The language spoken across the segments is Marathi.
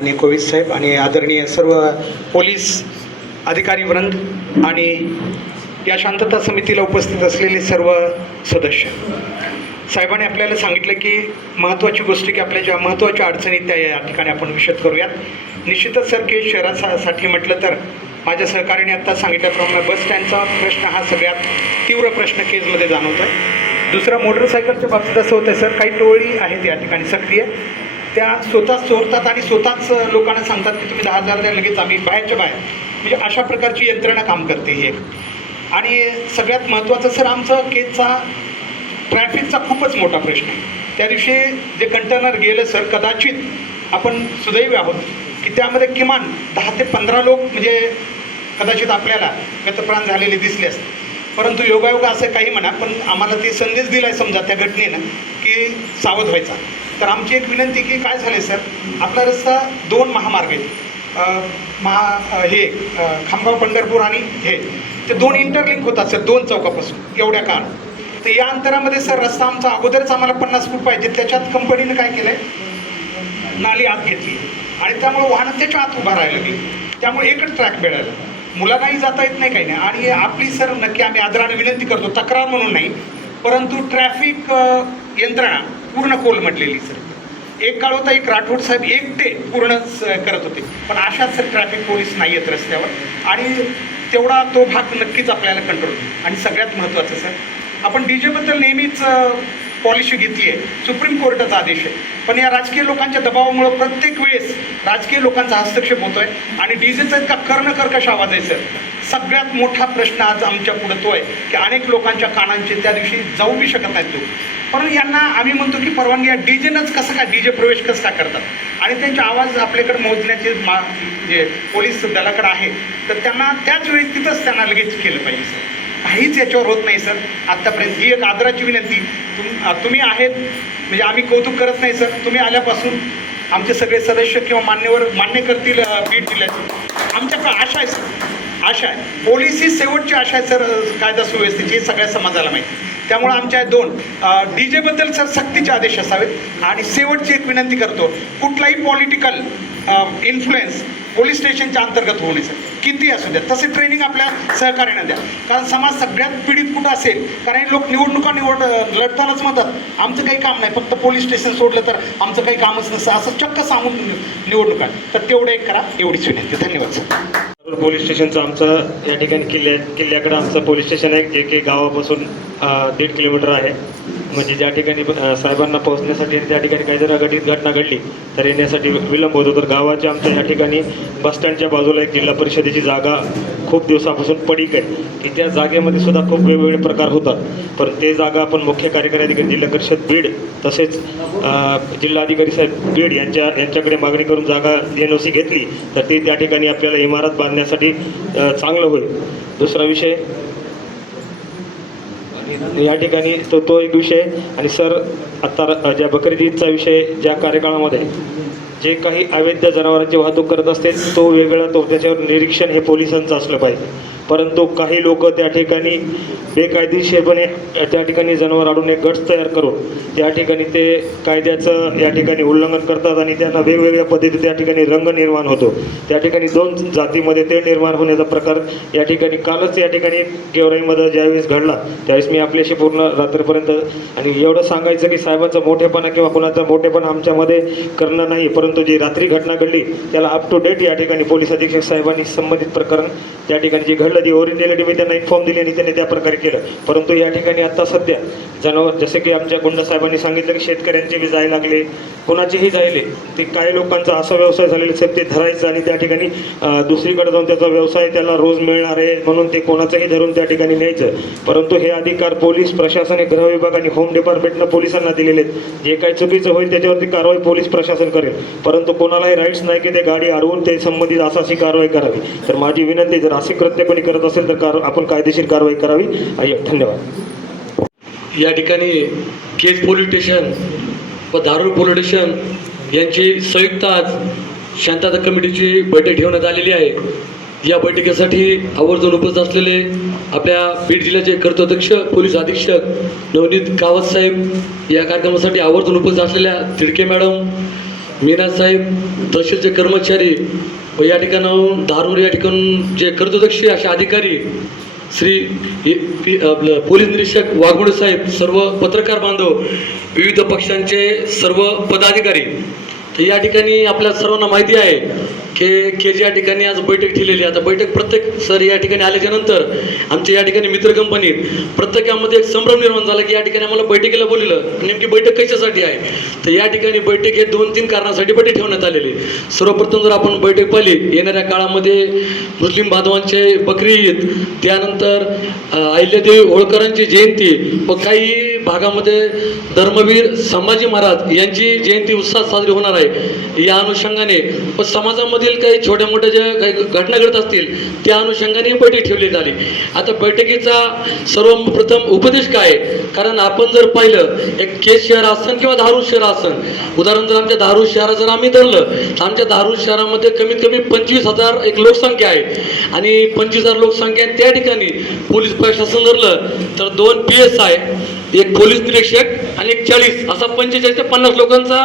आणि कोविद साहेब आणि आदरणीय सर्व पोलीस अधिकारी वृंद आणि या शांतता समितीला उपस्थित असलेले सर्व सदस्य. साहेबांनी आपल्याला सांगितलं की महत्त्वाची गोष्ट की आपल्या ज्या महत्त्वाच्या अडचणी त्या या ठिकाणी आपण विषद करूयात. निश्चितच सर की शहरासाठी म्हटलं तर माझ्या सहकार्याने आत्ता सांगितल्याप्रमाणे बस स्टँडचा प्रश्न हा सगळ्यात तीव्र प्रश्न केजमध्ये जाणवतो आहे दुसरा मोटरसायकलच्या बाबतीत असं होतं सर काही टोळी आहेत या ठिकाणी सक्रिय. त्या स्वतःच चोरतात आणि स्वतःच लोकांना सांगतात की तुम्ही दहा हजार द्या लगेच आम्ही बाहेरच्या बाहेर. म्हणजे अशा प्रकारची यंत्रणा काम करते ही आणि सगळ्यात महत्त्वाचं सर आमचं केसचा ट्रॅफिकचा खूपच मोठा प्रश्न आहे. त्या दिवशी जे कंटेनर गेलं सर कदाचित आपण सुदैवी आहोत की त्यामध्ये किमान दहा ते पंधरा लोक म्हणजे कदाचित आपल्याला गतप्राण झालेले दिसले असते. परंतु योगायोग असं काही म्हणा पण आम्हाला ते संदेश दिला आहे समजा त्या घटनेनं की सावध व्हायचा. तर आमची एक विनंती की काय झाले सर? आपला रस्ता दोन महामार्ग आहेत. महा हे खामगाव पंढरपूर आणि हे. ते दोन इंटरलिंक होतात सर दोन चौकापासून एवढ्या काळ. तर या अंतरामध्ये सर रस्ता आमचा अगोदरच आम्हाला पन्नास फूट पाहिजे. त्याच्यात कंपनीनं काय केलं आहे नाली आत घेतली. आणि त्यामुळे वाहनं त्याच्या आत उभा राहायला की त्यामुळे एकच ट्रॅक मिळाला. मुलांनाही जाता येत नाही काही नाही. आणि आपली सर नक्की आम्ही आदराने विनंती करतो तक्रार म्हणून नाही परंतु ट्रॅफिक यंत्रणा पूर्ण कोलमडलेली सर. एक काळ होता एक राठोड साहेब एकटे पूर्ण करत होते. पण अशाच सर ट्रॅफिक पोलीस नाही आहेत रस्त्यावर. आणि तेवढा तो भाग नक्कीच आपल्याला कंट्रोल आणि सगळ्यात महत्त्वाचं सर आपण डी जेबद्दल नेहमीच पॉलिसी घेतली आहे सुप्रीम कोर्टाचा आदेश आहे. पण या राजकीय लोकांच्या दबावामुळं प्रत्येक वेळेस राजकीय लोकांचा हस्तक्षेप होतोय आणि डीजेचा इतका कर्णकर्कश आवाज आहे सर. सगळ्यात मोठा प्रश्न आज आमच्या पुढे तो आहे की अनेक लोकांच्या कानांचे त्या दिवशी जाऊ बी शकत नाहीत तो पण यांना आम्ही म्हणतो की परवानगी या डीजेनंच कसं काय डीजे प्रवेश कसं काय करतात? आणि त्यांचे आवाज आपल्याकडे मोजण्याचे मा जे पोलीस दलाकडे आहे तर त्यांना त्याच वेळेस तिथंच त्यांना लगेच केलं पाहिजे सर. काहीच याच्यावर होत नाही सर. आत्तापर्यंत ही एक आदराची विनंती. तुम तुम्ही आहेत म्हणजे आम्ही कौतुक करत नाही सर. तुम्ही आल्यापासून आमचे सगळे सदस्य किंवा मान्यवर मान्य करतील बीड जिल्ह्याची आमच्याकडे आशा आहे सर. आशा आहे. पोलीस ही शेवटची आशा आहे सर कायदा सुव्यवस्थेची हे सगळ्या समाजाला माहिती. त्यामुळे आमच्या दोन डी जेबद्दल सर सक्तीचे आदेश असावेत. आणि शेवटची एक विनंती करतो कुठलाही पॉलिटिकल इन्फ्लुएन्स पोलीस स्टेशनच्या अंतर्गत होऊ नये सर. किती असू द्या तसे ट्रेनिंग आपल्या सहकार्यानं द्या. कारण समाज सगळ्यात पीडित कुठं असेल कारण लोक निवडणुका निवड लढतानाच म्हणतात आमचं काही काम नाही फक्त पोलीस स्टेशन सोडलं तर आमचं काही कामच नसतं. असं चक्क सांगून निवडणुका. तर तेवढं एक करा एवढीच विनंती. धन्यवाद सर. पोलीस स्टेशनचं आमचं या ठिकाणी किल्ल्या किल्ल्याकडं आमचं पोलीस स्टेशन आहे जे की गावापासून दीड किलोमीटर आहे. म्हणजे ज्या ठिकाणी साहेबांना पोहोचण्यासाठी त्या ठिकाणी काही जर अघटित घटना घडली तर येण्यासाठी विलंब होतो. तर गावाच्या आमच्या या ठिकाणी बसस्टँडच्या बाजूला एक जिल्हा परिषदेची जागा खूप दिवसापासून पडीक आहे. की त्या जागेमध्ये सुद्धा खूप वेगवेगळे प्रकार होतात. पण ते जागा आपण मुख्य कार्यकारी अधिकारी जिल्हा परिषद बीड तसेच जिल्हाधिकारी साहेब बीड यांच्या यांच्याकडे मागणी करून जागा एन ओ सी घेतली तर ती त्या ठिकाणी आपल्याला इमारत बांधण्यासाठी चांगलं होईल. दुसरा विषय या ठिकाणी तो तो एक विषय आणि सर आता र- ज्या बकरी ईदचा विषय ज्या कार्यकाळामध्ये जे काही अवैध जनावरांची वाहतूक करत असतील तो वेगळा तो त्याच्यावर निरीक्षण हे पोलिसांचं असलं पाहिजे. परंतु काही लोक त्या ठिकाणी बेकायदेशीरपणे त्या ठिकाणी जनावर आणून एक गट तयार करून त्या ठिकाणी ते कायद्याचं या ठिकाणी उल्लंघन करतात आणि त्यांना वेगवेगळ्या पद्धती त्या ठिकाणी रंग निर्माण होतो. त्या ठिकाणी दोन जातीमध्ये ते निर्माण होण्याचा प्रकार या ठिकाणी कालच या ठिकाणी गेवराईमध्ये ज्यावेळेस घडला त्यावेळेस मी आपल्याशी पूर्ण रात्रीपर्यंत आणि एवढं सांगायचं की साहेबांचा मोठेपणा किंवा कुणाचं मोठेपणा आमच्यामध्ये करणं नाही परंतु जी रात्री घटना घडली त्याला अप टू डेट या ठिकाणी पोलीस अधीक्षक साहेबांनी संबंधित प्रकरण त्या ठिकाणी जे घडलं कधी ओरिजिनल मी त्यांना इन्फॉर्म दिली आणि त्यांनी त्या प्रकारे केलं. परंतु या ठिकाणी आता सध्या जनावर जसे की आमच्या गुंड साहेबांनी सांगितलं की शेतकऱ्यांचे बी जायला लागले कोणाचेही जायले ते काही लोकांचा असा व्यवसाय झालेला असेल ते धरायचं आणि त्या ठिकाणी दुसरीकडे जाऊन त्याचा व्यवसाय त्याला रोज मिळणार आहे म्हणून ते कोणाचंही धरून त्या ठिकाणी न्यायचं. परंतु हे अधिकार पोलीस प्रशासन हे गृह विभाग आणि होम डिपार्टमेंटनं पोलिसांना दिलेले आहेत. जे काही चुकीचं होईल त्याच्यावरती कारवाई पोलीस प्रशासन करेल. परंतु कोणालाही राईट्स नाही की ते गाडी अडवून ते संबंधित असाची कारवाई करावी. तर माझी विनंती जर असे कृत्य कोणी करत असेल तर कार आपण कायदेशीर कारवाई करावी. आई- धन्यवाद. या ठिकाणी केज पोलीस स्टेशन व धारूर पोलीस स्टेशन यांची संयुक्त आज शांतता कमिटीची बैठक ठेवण्यात आलेली आहे. या बैठकीसाठी आवर्जून उपस्थित असलेले आपल्या बीड जिल्ह्याचे कर्तव्यदक्ष पोलीस अधीक्षक नवनीत कावत साहेब या कार्यक्रमासाठी आवर्जून उपस्थित असलेल्या तिडके मॅडम मीनासाहेब तहसीलचे कर्मचारी व या ठिकाणाहून धारूर या ठिकाणून जे कर्तदक्षी असे अधिकारी श्री आपलं पोलीस निरीक्षक वाघमोडे साहेब सर्व पत्रकार बांधव विविध पक्षांचे सर्व पदाधिकारी तर या ठिकाणी आपल्या सर्वांना माहिती आहे की के जी या ठिकाणी आज बैठक ठेवलेली आहे. आता बैठक प्रत्येक सर या ठिकाणी आल्याच्यानंतर आमच्या या ठिकाणी मित्र कंपनीत प्रत्येकामध्ये एक संभ्रम निर्माण झाला की या ठिकाणी आम्हाला बैठकीला बोललेलं नेमकी बैठक कशासाठी आहे? तर या ठिकाणी बैठक हे दोन तीन कारणासाठी बैठक ठेवण्यात आलेली सर्वप्रथम जर आपण बैठक पाहिली येणाऱ्या काळामध्ये मुस्लिम बांधवांचे बकरी ईद त्यानंतर अहिल्यादेवी होळकरांची जयंती व काही भागामध्ये धर्मवीर संभाजी महाराज यांची जयंती उत्साहात साजरी होणार आहे. या अनुषंगाने व समाजामधील काही छोट्या मोठ्या ज्या काही घटना घडत असतील त्या अनुषंगाने बैठक ठेवली झाली आता बैठकीचा सर्वप्रथम उपदेश काय? आहे? कारण आपण जर पाहिलं एक केस शहर असन किंवा धारूर शहर असन उदाहरण जर आमच्या धारूर शहरात जर आम्ही धरलं तर आमच्या धारूर शहरामध्ये कमीत कमी पंचवीस हजार एक लोकसंख्या आहे. आणि पंचवीस हजार लोकसंख्या त्या ठिकाणी पोलीस प्रशासन धरलं तर दोन पी एस आय एक पोलीस निरीक्षक आणि एक चाळीस असा पंचेचाळीस ते पन्नास लोकांचा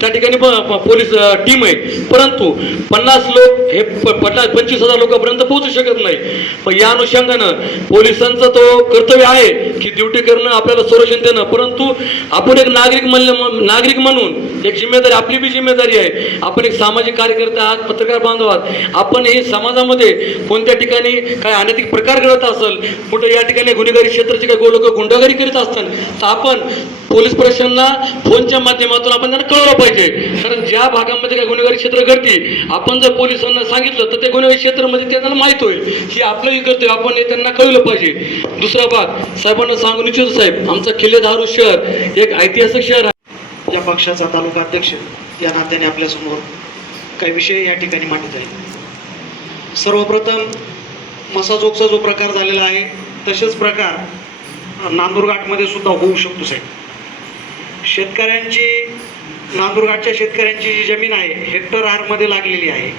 त्या ठिकाणी पोलीस टीम आहे. परंतु पन्नास लोक हे पन्नास पंचवीस हजार लोकांपर्यंत पोहोचू शकत नाही. पण या अनुषंगानं पोलिसांचं तो कर्तव्य आहे की ड्युटी करणं आपल्याला संरक्षण देणं. परंतु आपण एक नागरिक म्हणलं नागरिक म्हणून एक जिम्मेदारी आपली बी जिम्मेदारी आहे. आपण एक सामाजिक कार्यकर्ते आहात पत्रकार बांधव आहात. आपण हे समाजामध्ये कोणत्या ठिकाणी काही अनैतिक प्रकार घडत असेल कुठं या ठिकाणी गुन्हेगारी क्षेत्राचे काही लोक गुंडागारी करीत असतात तर आपण पोलीस प्रशासनाला फोनच्या माध्यमातून आपण त्यांना कळवलं पाहिजे. कारण ज्या भागामध्ये काही गुन्हेगारी क्षेत्र घडते आपण जर पोलिसांना सांगितलं तर ते गुन्हेगारी क्षेत्रामध्ये त्यांना माहीत होईल. ही आपलंही करतोय आपण हे त्यांना कळलं पाहिजे. दुसरा भाग साहेबांना सांगून इच्छितो साहेब. आमचं किल्ले धारू शहर एक ऐतिहासिक शहर आहे. या पक्षाचा तालुका अध्यक्ष या नात्याने आपल्यासमोर काही विषय या ठिकाणी मांडत आहे सर्वप्रथम मसाजोगचा जो प्रकार झालेला आहे तसेच प्रकार नांदूरघाटमध्ये सुद्धा होऊ शकतो साहेब. शेतकऱ्यांची नांदूरघाटच्या शेतकऱ्यांची जी जमीन आहे हेक्टर आरमध्ये लागलेली आहे.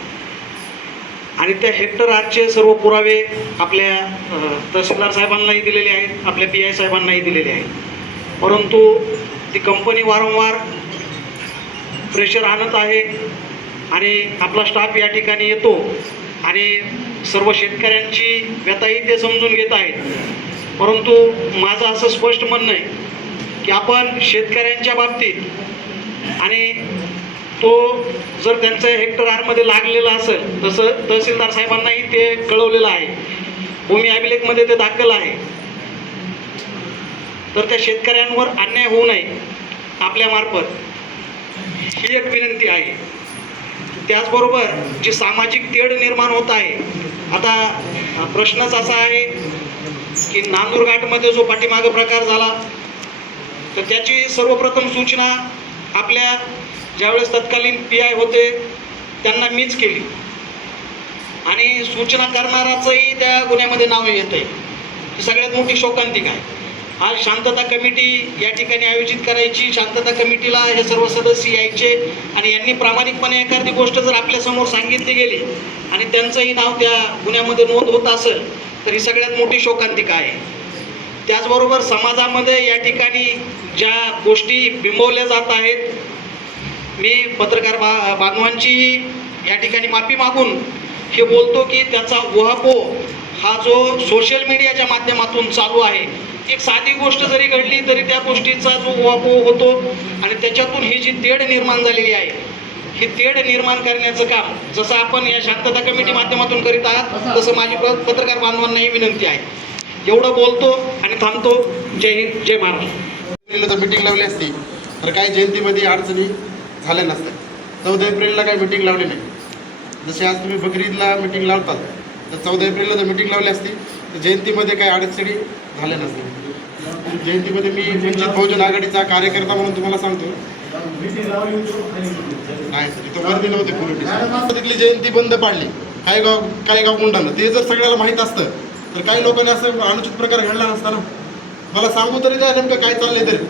आणि त्या हेक्टर आरचे सर्व पुरावे आपल्या तहसीलदार साहेबांनाही दिलेले आहेत आपल्या पी आय साहेबांनाही दिलेले आहेत. परंतु ती कंपनी वारंवार प्रेशर आणत आहे आणि आपला स्टाफ या ठिकाणी येतो आणि सर्व शेतकऱ्यांची व्यथाही ते समजून घेत आहेत. परंतु माझं असं स्पष्ट म्हणणं आहे की आपण शेतकऱ्यांच्या बाबतीत आणि तो जर त्यांचं हेक्टर आरमध्ये लागलेला असेल तसं तहसीलदार साहेबांनाही ते कळवलेलं आहे. भूमी अभिलेखमध्ये ते दाखल आहे. तर त्या शेतकऱ्यांवर अन्याय होऊ नये आपल्यामार्फत ही एक विनंती आहे. त्याचबरोबर जी सामाजिक तेढ निर्माण होत आहे आता प्रश्नच असा आहे की नांदूरघाटमध्ये जो पाठीमागं प्रकार झाला तर त्याची सर्वप्रथम सूचना आपल्या ज्यावेळेस तत्कालीन पी आय होते त्यांना मीच केली. आणि सूचना करणाराचंही त्या गुन्ह्यामध्ये नाव येत आहे. ही सगळ्यात मोठी शोकांतिक आहे. आज शांतता कमिटी या ठिकाणी आयोजित करायची शांतता कमिटीला हे सर्व सदस्य यायचे आणि यांनी प्रामाणिकपणे एखादी गोष्ट जर आपल्यासमोर सांगितली गेली आणि त्यांचंही नाव त्या गुन्ह्यामध्ये नोंद होत असेल तर ही सगळ्यात मोठी शोकांतिका आहे. त्याचबरोबर समाजामध्ये या ठिकाणी ज्या गोष्टी बिंबवल्या जात आहेत मी पत्रकार बा बांधवांची या ठिकाणी माफी मागून हे बोलतो की त्याचा उहापोह हा जो सोशल मीडियाच्या माध्यमातून चालू आहे एक साधी गोष्ट जरी घडली तरी त्या गोष्टीचा जो उहापोह होतो आणि त्याच्यातून ही जी तेढ निर्माण झालेली आहे ही तेढ निर्माण करण्याचं काम जसं आपण या शांतता कमिटी माध्यमातून करीत आहात तसं. माझी प- पत्रकार बांधवांनाही विनंती आहे. एवढं बोलतो आणि थांबतो. जय हिंद जय महाराष्ट्र. एप्रिलला मिटिंग लावली असती. तर काही जयंतीमध्ये अडचणी झाल्या नसत्या. चौदा एप्रिलला काही मिटिंग लावली नाही. जसे आज तुम्ही बकरीदला मिटिंग लावतात तर चौदा एप्रिलला जर मिटिंग लावली असती. तर जयंतीमध्ये काही अडचणी झाल्या नसत्या. जयंतीमध्ये मी वंचित बहुजन आघाडीचा कार्यकर्ता म्हणून तुम्हाला सांगतो. नाही सर इथं वर्दी नव्हते तिथली जयंती बंद पाडली. काही गाव काही गाव मुंडानं ते जर सगळ्याला माहीत असतं तर काही लोकांनी असं अनुचित प्रकार घडला नसता ना. मला सांगू तरी द्या नेमकं काय चाललंय तरी.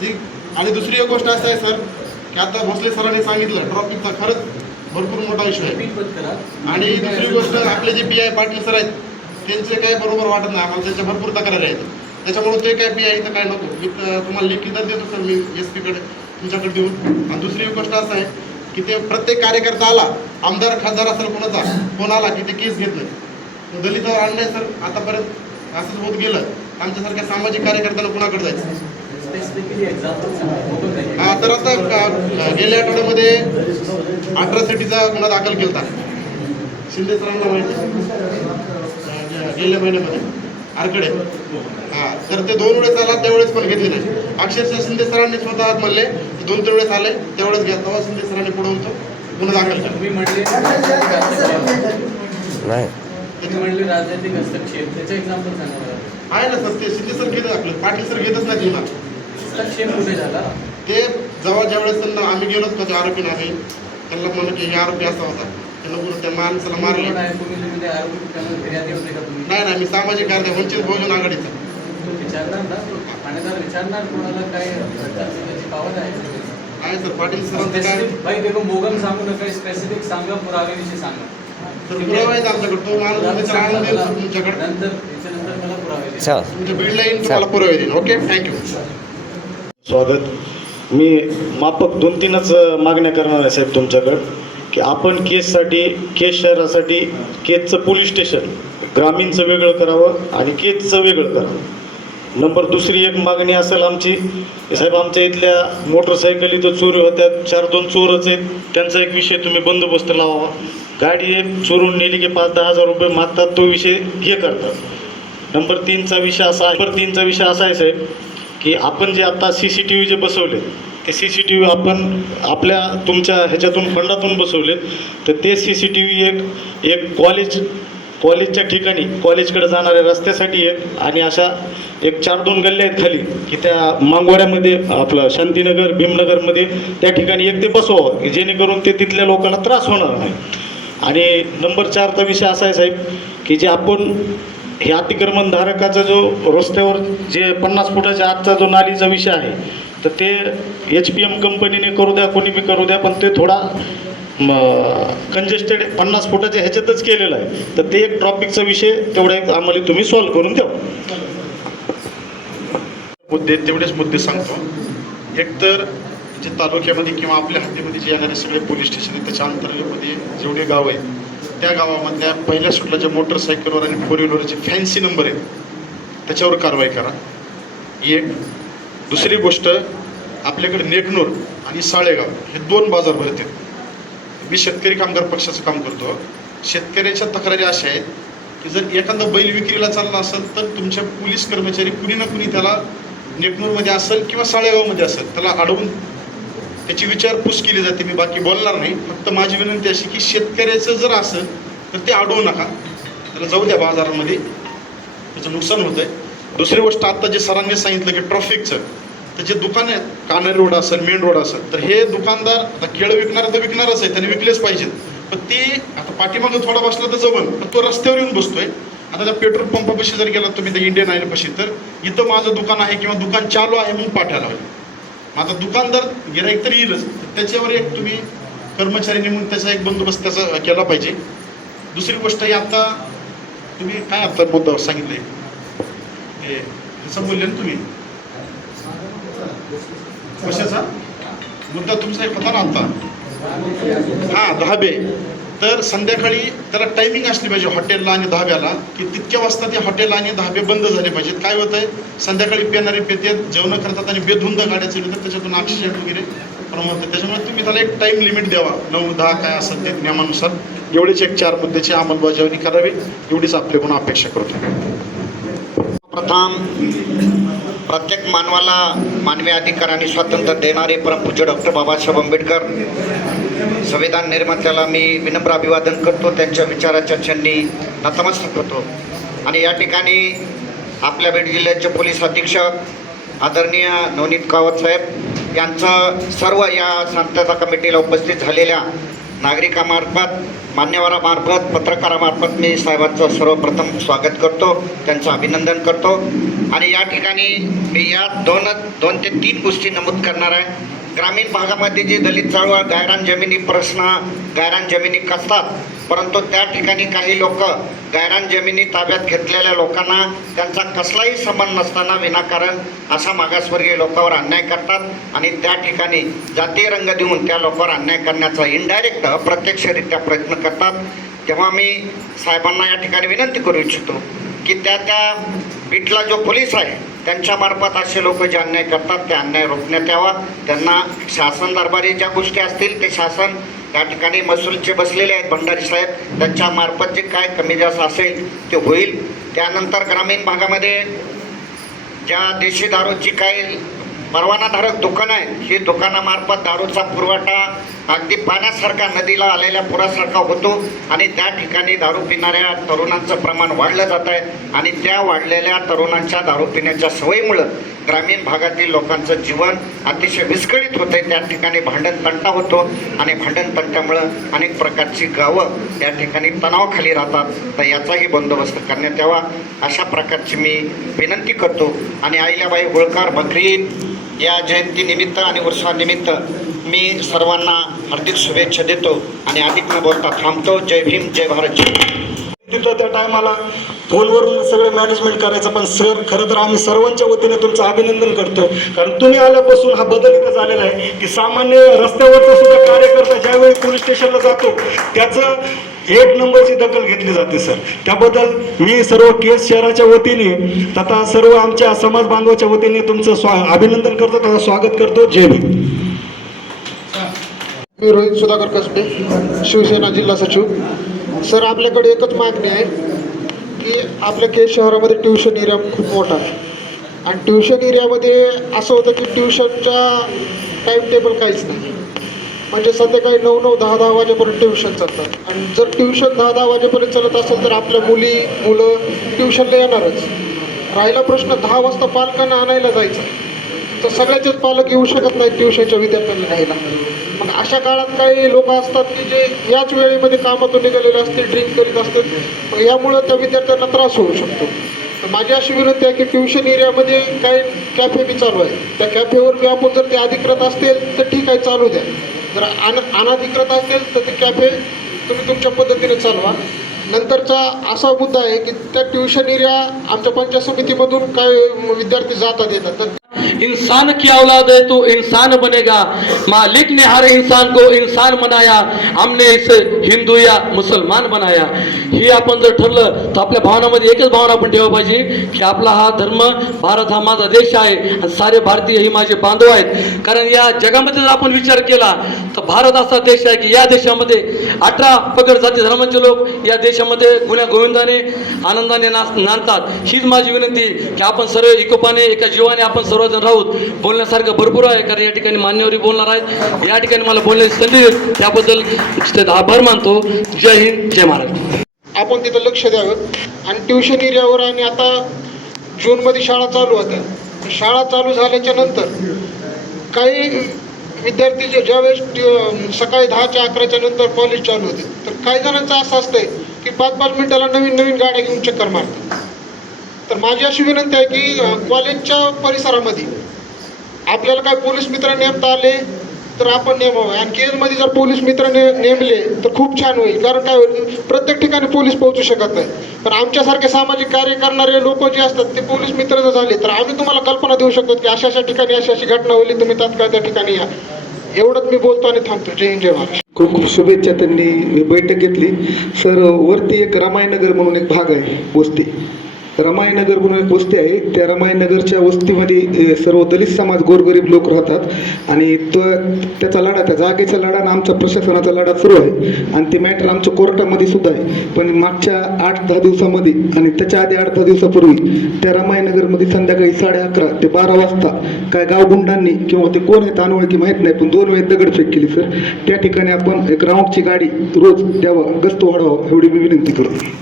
जी आणि दुसरी एक गोष्ट असं आहे सर की आता भोसले सरांनी सांगितलं ट्रॉफिकचा खरंच भरपूर मोठा इश्यू आहे. आणि दुसरी गोष्ट आपले J P I Patil sir आहेत त्यांचे काय बरोबर वाटत नाही. आम्हाला त्यांच्या भरपूर तक्रारी आहेत. त्याच्यामुळे ते काय पी आय इथं काय नको. मी तुम्हाला लिखितात देतो सर मी एस पीकडे तुमच्याकडे देऊन. आणि दुसरी गोष्ट असं आहे की ते प्रत्येक कार्यकर्ता आला आमदार खासदार असेल कोणाचा कोण आला की ते केस घेत नाही. तो दलितावर अन्याय सर आतापर्यंत असंच होत गेलं. आमच्यासारख्या सामाजिक कार्यकर्त्याला कुणाकडे जायचं? हा तर आता गेल्या आठवड्यामध्ये अट्रॉसिटीचा गुन्हा दाखल केला शिंदे सरांना माहिती गेल्या महिन्यामध्ये आरकडे. हा तर ते दोन वेळेस आला त्यावेळेस पण घेतले नाही. अक्षरशः शिंदे सरांनी स्वतः आत म्हणले दोन तीन वेळेस आले त्यावेळेस घ्या. तेव्हा शिंदे सरांनी पुढे तो गुन्हा दाखल केला. तुम्ही म्हणले नाही राजनैतिक हस्तक्षेप. त्याचं एक्झाम्पल सांगा मला आहे ना सर ते शिंदे सर घेत आपलं पाटील सर घेतच नाही गुन्हा हस्तक्षेप कुठे झाला? ते जेव्हा ज्यावेळेस त्यांना आम्ही गेलो होतो त्या आरोपीने आम्ही त्यांना म्हणलं की हे आरोपी असा होता. त्यांना बोलून त्या माणसाला मारले. कोण आहे? तुम्ही ते आरोपी त्यांना फिर्यादी होते का तुम्ही. नाही नाही मी सामाजिक कार्य वंचित बहुजन आघाडीचा. विचारणार ना? ठाणेदार विचारणार कोणाला काय त्याची पावर आहे? आहे सर पाटील सरांचं काय? स्पेसिफिक भाई देखो मोगम सांगू नका स्पेसिफिक सांगा पुराव्याविषयी सांगा. तर पुरावा आहे आमच्याकडे तो माणूस त्याचा आणून देईल सर तुमच्याकडे. नंतर याच्यानंतर मला पुरावे द्या. तुमच्या बीडला येईल तुम्हाला पुरावे देईन. ओके थँक्यू स्वागत. मी मापक दोन तीनच अ, मागण्या करणार आहे साहेब तुमच्याकडं की आपण केससाठी केस शहरासाठी केजचं पोलीस स्टेशन ग्रामीणचं वेगळं करावं आणि केजचं वेगळं करावं. नंबर दुसरी एक मागणी असेल आमची की साहेब आमच्या इथल्या मोटरसायकली तर चोरी होत्या चार दोन चोरच आहेत त्यांचा एक विषय तुम्ही बंदोबस्त लावावा. गाडी एक चोरून नेली की पाच दहा हजार रुपये मागतात तो विषय हे करतात. नंबर तीनचा विषय असा नंबर तीनचा विषय असा आहे साहेब की आपण जे आता C C T V J बसवले ते सी सी टी व्ही आपण आपल्या तुमच्या ह्याच्यातून फंडातून बसवले तर ते सी सी टी व्ही एक एक कॉलेज कॉलेजच्या ठिकाणी कॉलेजकडे जाणाऱ्या रस्त्यासाठी एक आणि अशा एक चार दोन गल्ल्या आहेत खाली की त्या मांगवाड्यामध्ये आपलं शांतीनगर भीमनगरमध्ये त्या ठिकाणी एक ते बसवावं की जेणेकरून ते तिथल्या लोकांना त्रास होणार नाही. आणि नंबर चारचा विषय असा आहे साहेब की जे आपण हे अतिक्रमण धारकाचा जो रस्त्यावर जे पन्नास फुटाच्या आतचा जो नालीचा विषय आहे तर ते एच पी एम कंपनीने करू द्या कोणी बी करू द्या पण ते थोडा कंजेस्टेड पन्नास फुटाच्या ह्याच्यातच केलेलं आहे. तर ते एक ट्रॉपिकचा विषय तेवढा एक आम्हाला तुम्ही सॉल्व्ह करून द्या. मुद्दे तेवढेच मुद्दे सांगतो. एकतर जे तालुक्यामध्ये किंवा आपल्या हद्दीमध्ये जे येणारे सगळे पोलीस स्टेशन आहेत त्याच्या अंतर्गतमध्ये जेवढे गाव आहेत त्या गावामधल्या पहिल्या सुटल्याच्या मोटरसायकलवर आणि फोर व्हीलरचे फॅन्सी नंबर आहेत त्याच्यावर कारवाई करा. एक. दुसरी गोष्ट आपल्याकडे नेकनूर आणि साळेगाव हे दोन बाजार भरतात मी शेतकरी कामगार पक्षाचं काम करतो. शेतकऱ्याच्या तक्रारी अशा आहेत की जर एखादा बैल विक्रीला चालला असेल तर तुमच्या पोलीस कर्मचारी कुणी ना कुणी त्याला नेकनूरमध्ये असेल किंवा साळेगावमध्ये असेल त्याला अडवून त्याची विचारपूस केली जाते मी बाकी बोलणार नाही. फक्त माझी विनंती अशी की शेतकऱ्याचं जर असं तर ते अडवू नका. त्याला जाऊ द्या बाजारामध्ये. त्याचं नुकसान होतं आहे दुसरी गोष्ट आत्ता जे सरांनी सांगितलं की ट्रॉफिकचं त्याचे दुकान आहेत कानेरी रोड असेल मेन रोड असेल तर हे दुकानदार आता केळं विकणार तर विकणारच आहे त्याने विकलेच पाहिजेत. पण ते आता पाठीमागं थोडा बसला तर जमन पण तो रस्त्यावर येऊन बसतोय. आता त्या पेट्रोल पंपापाशी जर गेला तुम्ही त्या इंडियन ऑइलपाशी तर इथं माझं दुकान आहे किंवा दुकान चालू आहे म्हणून पाठवायला हवं आता दुकानदार गिराईक तर येईलच. तर त्याच्यावर एक तुम्ही कर्मचारी नेमून त्याचा एक बंदोबस्त त्याचा केला पाहिजे. दुसरी गोष्ट ही आता तुम्ही काय आता मुद्दा सांगितले हे त्याचं बोलले ना तुम्ही. कशाचा? मुद्दा तुमचा एक होता ना आता. हां दहाबे. तर संध्याकाळी त्याला टायमिंग असली पाहिजे हॉटेलला आणि धाब्याला की तितक्या वाजता ते हॉटेल आणि धाबे बंद झाले पाहिजेत. काय होतं आहे संध्याकाळी पेणारे पेतात जेवणं करतात आणि बेधुंद गाड्या चालवतात त्याच्यातून ऑक्सिजन वगैरे प्रमाण होतं. त्याच्यामुळे तुम्ही त्याला एक टाईम लिमिट द्यावा. नऊ दहा काय असेल ते नियमानुसार. एवढीच एक चार मुद्द्याची अंमलबजावणी करावी. एवढीच आपल्याकडून अपेक्षा करतो. प्रथम प्रत्येक मानवाला मानवी अधिकार आणि स्वातंत्र्य देणारे परमपूज्य डॉक्टर बाबासाहेब आंबेडकर. संविधान निर्मात्याला मी विनम्र अभिवादन करतो त्यांच्या विचाराच्या क्षणी नतमस्तक करतो. आणि या ठिकाणी आपल्या बीड जिल्ह्याचे पोलीस अधीक्षक आदरणीय नवनीत कावत साहेब यांचं सर्व या शांतता कमिटीला उपस्थित झालेल्या नागरिकामार्फत मान्यवरामार्फत पत्रकारामार्फत मी साहेबांचं सर्वप्रथम स्वागत करतो त्यांचं अभिनंदन करतो. आणि या ठिकाणी मी या दोन दोन ते तीन गोष्टी नमूद करणार आहे. ग्रामीण भागामध्ये जी दलित चळवळ गायरान जमिनी प्रश्न गायरान जमिनी कसतात परंतु त्या ठिकाणी काही लोक गायरान जमिनी ताब्यात घेतलेल्या लोकांना त्यांचा कसलाही संबंध नसताना विनाकारण असा मागासवर्गीय लोकांवर अन्याय करतात आणि त्या ठिकाणी जातीय रंग देऊन त्या लोकांवर अन्याय करण्याचा इनडायरेक्ट अप्रत्यक्षरित्या प्रयत्न करतात. तेव्हा मी साहेबांना या ठिकाणी विनंती करू इच्छितो की त्या त्या इथला जो पोलीस आहे त्यांच्यामार्फत असे लोक जे अन्याय करतात ते अन्याय रोखण्यात यावा. त्यांना शासन दरबारी ज्या गोष्टी असतील ते शासन त्या ठिकाणी महसूलचे बसलेले आहेत भंडारी साहेब. त्यांच्यामार्फत जे काय कमी जास्त असेल ते होईल. त्यानंतर ग्रामीण भागामध्ये ज्या देशी दारूची काही परवानाधारक दुकानं आहेत ही दुकानामार्फत दारूचा पुरवठा अगदी पाण्यासारखा नदीला आलेल्या पुरासारखा होतो आणि त्या ठिकाणी दारू पिणाऱ्या तरुणांचं प्रमाण वाढलं जात आहे आणि त्या वाढलेल्या तरुणांच्या दारू पिण्याच्या सवयीमुळं ग्रामीण भागातील लोकांचं जीवन अतिशय विस्कळीत होतं आहे त्या ठिकाणी भांडण तंटा होतो आणि भांडण तंट्यामुळं अनेक प्रकारची गावं या ठिकाणी तणावाखाली राहतात. तर याचाही बंदोबस्त करण्यात यावा अशा प्रकारची मी विनंती करतो. आणि आईल्याबाई होळकर बकरीन या जयंतीनिमित्त आणि वर्षानिमित्त मी सर्वांना हार्दिक शुभेच्छा देतो आणि अधिक न बोलता थांबतो. जय भीम जय भारत. जय तिथं त्या टायमाला फोनवरून सगळं मॅनेजमेंट करायचं पण सर खरं तर आम्ही सर्वांच्या वतीने तुमचं अभिनंदन करतो. कारण तुम्ही आल्यापासून हा बदल इथं झालेला आहे की सामान्य रस्त्यावरचा सुद्धा कार्यकर्ता ज्यावेळी पोलीस स्टेशनला जातो त्याचं एक नंबरची दखल घेतली जाते सर. त्याबद्दल मी सर्व केस शहराच्या वतीने तथा सर्व आमच्या समाज बांधवाच्या वतीने तुमचं स्वा अभिनंदन करतो तथा स्वागत करतो. जय भीम. मी रोहित सुधाकर कसबे शिवसेना जिल्हा सचिव. सर आपल्याकडे एकच मागणी आहे की आपल्या केस शहरामध्ये ट्युशन एरिया खूप मोठा आहे. आणि ट्युशन एरियामध्ये असं होतं की ट्युशनच्या टाईम टेबल काहीच नाही. म्हणजे संध्याकाळी नऊ नऊ दहा दहा वाजेपर्यंत ट्युशन चालतात. आणि जर ट्युशन दहा दहा वाजेपर्यंत चालत असेल तर आपल्या मुली मुलं ट्युशनला येणारच. राहिला प्रश्न दहा वाजता पालकांना आणायला जायचं. तर सगळ्याचेच पालक येऊ शकत नाहीत ट्युशनच्या विद्यार्थ्यांना घ्यायला. मग अशा काळात काही लोक असतात की जे याच वेळेमध्ये कामातून निघालेले असतील ड्रिंक करीत असतील. मग यामुळं त्या विद्यार्थ्यांना त्रास होऊ शकतो. तर माझी अशी विनंती आहे की ट्युशन एरियामध्ये काही कॅफे बी चालू आहे. त्या कॅफेवर बी आपण जर ते अधिकृत असतील तर ठीक आहे चालू द्या. जर अन अनाधिकृत असेल तर ते कॅफे तुम्ही तुमच्या पद्धतीने चालवा. नंतरचा असा मुद्दा आहे की त्या ट्युशन एरिया आमच्या पंचायत समितीमधून काही विद्यार्थी जातात येतात. तर इंसान की औलाद है तो इंसान बनेगा। मालिक ने हर इंसान को इंसान बनाया। हमने इसे हिंदू या मुसलमान बनाया। ही आपण जर ठरलं तर आपल्या भावनामध्ये एकच भावना आपण ठेवा पाहिजे की आपला हा धर्म भारत हा माझा देश आहे आणि सारे भारतीय ही माझे बांधव आहेत. कारण या जगामध्ये जर आपण विचार केला तर भारत असा देश आहे की या देशामध्ये अठरा पगड जाती धर्माचे लोक या देशामध्ये गुन्ह्या गोविंदाने आनंदाने नाच नांदतात हीच माझी विनंती की आपण सर्व एकोपाने एका जीवाने आपण सर्वजण राहूत बोलण्यासारखं भरपूर आहे कारण या ठिकाणी मान्यवरी बोलणार आहेत. या ठिकाणी मला बोलण्याची संधी देत त्याबद्दल आभार मानतो. जय हिंद जय महाराष्ट्र. आपण तिथं लक्ष द्यावं. आणि ट्युशन एरियावर आणि आता जूनमध्ये शाळा चालू होत्या. शाळा चालू झाल्याच्यानंतर काही विद्यार्थी जे ज्यावेळेस सकाळी दहाच्या अकराच्या नंतर कॉलेज चालू होते तर काही जणांचं असं असतंय की पाच पाच मिनिटाला नवीन नवीन गाड्या घेऊन चक्कर मारतात. तर माझी अशी विनंती आहे की कॉलेजच्या परिसरामध्ये आपल्याला काय पोलीस मित्र नेमता आले तर आपण नेमावं आणि केजमध्ये जर पोलीस मित्र ने नेमले तर खूप छान होईल. कारण काय होईल प्रत्येक ठिकाणी पोलीस पोहोचू शकत नाही. पण आमच्यासारखे सामाजिक कार्य करणारे लोक जे असतात ते पोलीस मित्र जर झाले तर आम्ही तुम्हाला कल्पना देऊ शकतो की अशा अशा ठिकाणी अशी अशी घटना होईल तुम्ही तात्काळ त्या ठिकाणी या. एवढंच मी बोलतो आणि थांबतो. जय हिंद जय महाराष्ट्र. खूप खूप शुभेच्छा त्यांनी. बैठक घेतली. सर वरती एक रामायनगर म्हणून एक भाग आहे वस्ती. रमायनगर म्हणून एक वस्ती आहे. त्या रमायनगरच्या वस्तीमध्ये सर्व दलित समाज गोरगरीब लोक राहतात. आणि तो त्याचा लढा त्या जागेचा लढा आणि आमचा प्रशासनाचा लढा सुरू आहे. आणि ते मॅटर आमच्या कोर्टामध्ये सुद्धा आहे. पण मागच्या आठ दहा दिवसामध्ये आणि त्याच्या आधी आठ दहा दिवसापूर्वी त्या रमायनगरमध्ये संध्याकाळी साडे अकरा ते बारा वाजता काय गावगुंडांनी किंवा ते कोण आहेत अनोळखी माहीत नाही पण दोन वेळेस दगडफेक केली सर. त्या ठिकाणी आपण एक राऊंडची गाडी रोज द्यावं गस्त वाढावं एवढी मी विनंती करतो.